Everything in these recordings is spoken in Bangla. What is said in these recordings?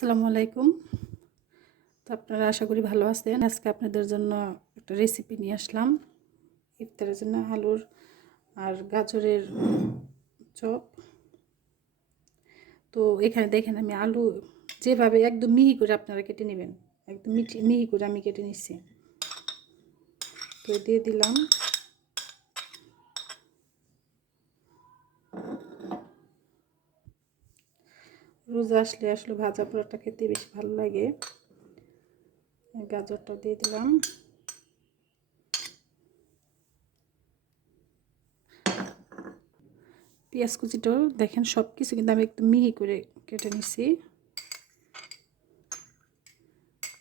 আসসালামু আলাইকুম। তো আপনারা আশা করি ভালো আছেন। আজকে আপনাদের জন্য একটা রেসিপি নিয়ে আসলাম ইফতারের জন্য, আলুর আর গাজরের চপ। তো এখানে দেখেন আমি আলু যেভাবে একদম মিহি করে আপনারা কেটে নেবেন, একদম মিহি করে আমি কেটে নিচ্ছি। তো দিয়ে দিলাম রোজা আসলে ভাজা পোড়াটা খেতে বেশি ভালো লাগে। গাজরটা দিয়ে দিলাম, পেঁয়াজ কুচিটাও দেখেন, সব কিছু কিন্তু আমি একটু মিহি করে কেটে নিচ্ছি।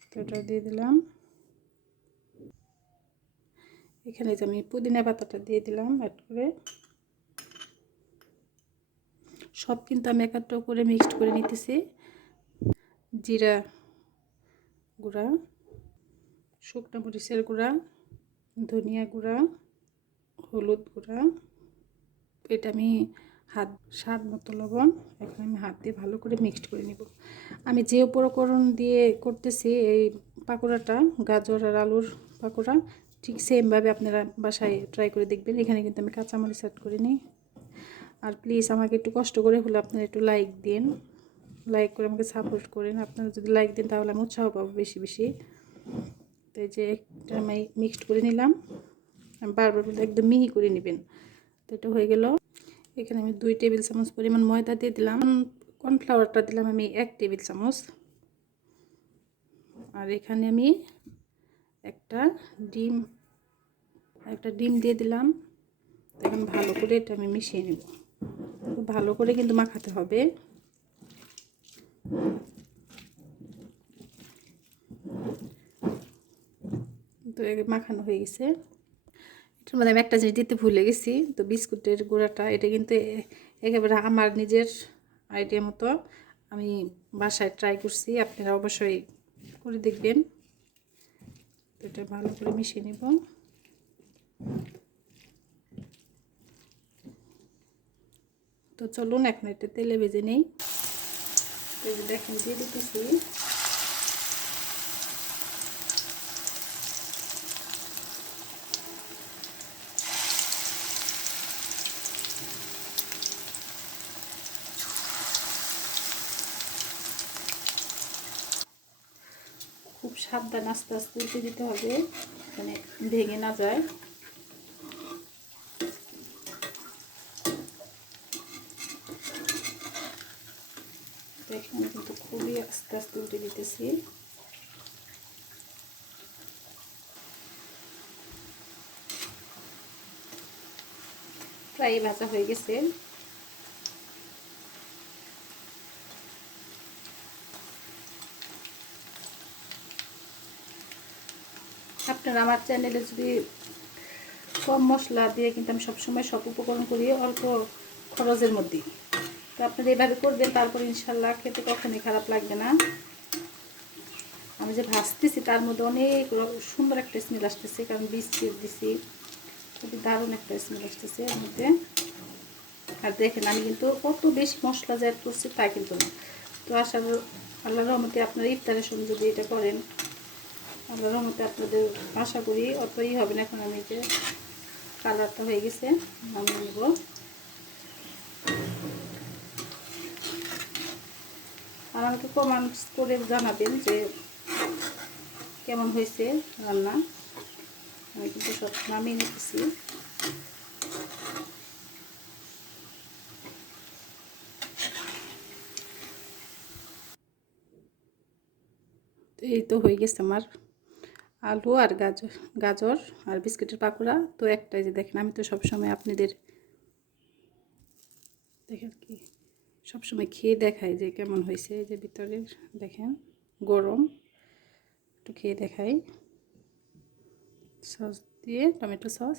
তো এটা দিয়ে দিলাম। এখানে যে আমি পুদিনা পাতাটা দিয়ে দিলাম অ্যাড করে, সব কিন্তু আমি একাত্র করে মিক্সড করে নিতেছি। জিরা গুঁড়া, শুকনো মরিচের গুঁড়া, ধনিয়া গুঁড়া, হলুদ গুঁড়া, এটা আমি স্বাদ মতো লবণ। এখন আমি হাত দিয়ে ভালো করে মিক্সড করে নিব। আমি যে উপকরণ দিয়ে করতেছি এই পাকোড়াটা, গাজর আর আলুর পাকোড়া, ঠিক সেমভাবে আপনারা বাসায় ট্রাই করে দেখবেন। এখানে কিন্তু আমি কাঁচামরিচ অ্যাড করিনি। আর প্লিজ আমাকে একটু কষ্ট করে হলে আপনারা একটু লাইক দিন, লাইক করে আমাকে সাপোর্ট করেন। আপনারা যদি লাইক দেন তাহলে আমি উৎসাহ পাবো বেশি বেশি। তো এই যে একটা আমি মিক্সড করে নিলাম, বারবার একদম মিহি করে নেবেন। তো এটা হয়ে গেল। এখানে আমি 2 টেবিল চামচ পরিমাণ ময়দা দিয়ে দিলাম। কর্নফ্লাওয়ারটা দিলাম আমি 1 টেবিল চামচ। আর এখানে আমি একটা ডিম দিয়ে দিলাম। এখন ভালো করে এটা আমি মিশিয়ে নেব। খুব ভালো করে কিন্তু মাখাতে হবে। তো মাখানো হয়ে গেছে। এটার মধ্যে আমি একটা জিনিস দিতে ভুলে গেছি। তো বিস্কুটের গুঁড়াটা, এটা কিন্তু একেবারে আমার নিজের আইডিয়া মতো আমি বাসায় ট্রাই করছি, আপনারা অবশ্যই করে দেখবেন। তো এটা ভালো করে মিশিয়ে নেব। তো চলুন এখন এটা তেলে ভেজে নেই। তো দেখেন দিয়ে দিতেছি। খুব সাবধান, আস্তে আস্তে উল্টে দিতে হবে, মানে ভেঙে না যায়। দেখেন আমি কিন্তু খুবই আস্তে আস্তে উল্টে দিতেছি। প্রায় ভাজা হয়ে গেছে। আপনারা আমার চ্যানেলে যদি কম মশলা দিয়ে, কিন্তু আমি সবসময় সব উপকরণ করি অল্প খরচের মধ্যেই। তো আপনারা এইভাবে করবেন, তারপর ইনশাল্লাহ খেতে কখনোই খারাপ লাগবে না। আমি যে ভাজতেছি তার মধ্যে অনেক সুন্দর একটা স্মেল আসতেছে, কারণ বিস্কিট দিছি, খুবই দারুণ একটা স্মেল আসতেছে এর মধ্যে। আর দেখেন আমি কিন্তু কত বেশি মশলা অ্যাড করছি তা কিন্তু না। তো আল্লাহর রহমতে আপনারা ইফতারের সময় যদি এটা করেন, আল্লাহর রহমতে আপনাদের আশা করি অতই হবে না। এখন আমি যে কালারটা হয়ে গেছে, নামিয়ে নেব। আর আমাকে কমেন্টস করে জানাবেন যে কেমন হয়েছে রান্না। আমি কিন্তু সব নামিয়ে নিতেছি। এই তো হয়ে গেছে আমার আলু আর গাজর আর বিস্কুটের পাকোড়া। তো একটাই যে দেখেন, আমি তো সবসময় আপনাদের দেখেন কি সবসময় খেয়ে দেখাই যে কেমন হয়েছে। এই যে ভিতরের দেখেন গরম, একটু খেয়ে দেখাই। সস দিয়ে, টমেটো সস।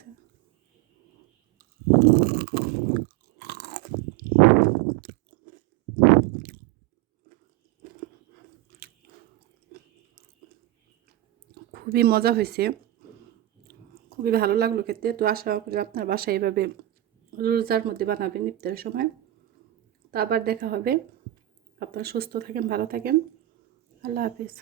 খুবই মজা হয়েছে, খুবই ভালো লাগলো খেতে। তো আশা করি আপনার বাসায় এভাবে রোজার মধ্যে বানাবেন ইফতারের সময়। তো আবার দেখা হবে। আপনারা সুস্থ থাকেন, ভালো থাকেন। আল্লাহ হাফেজ।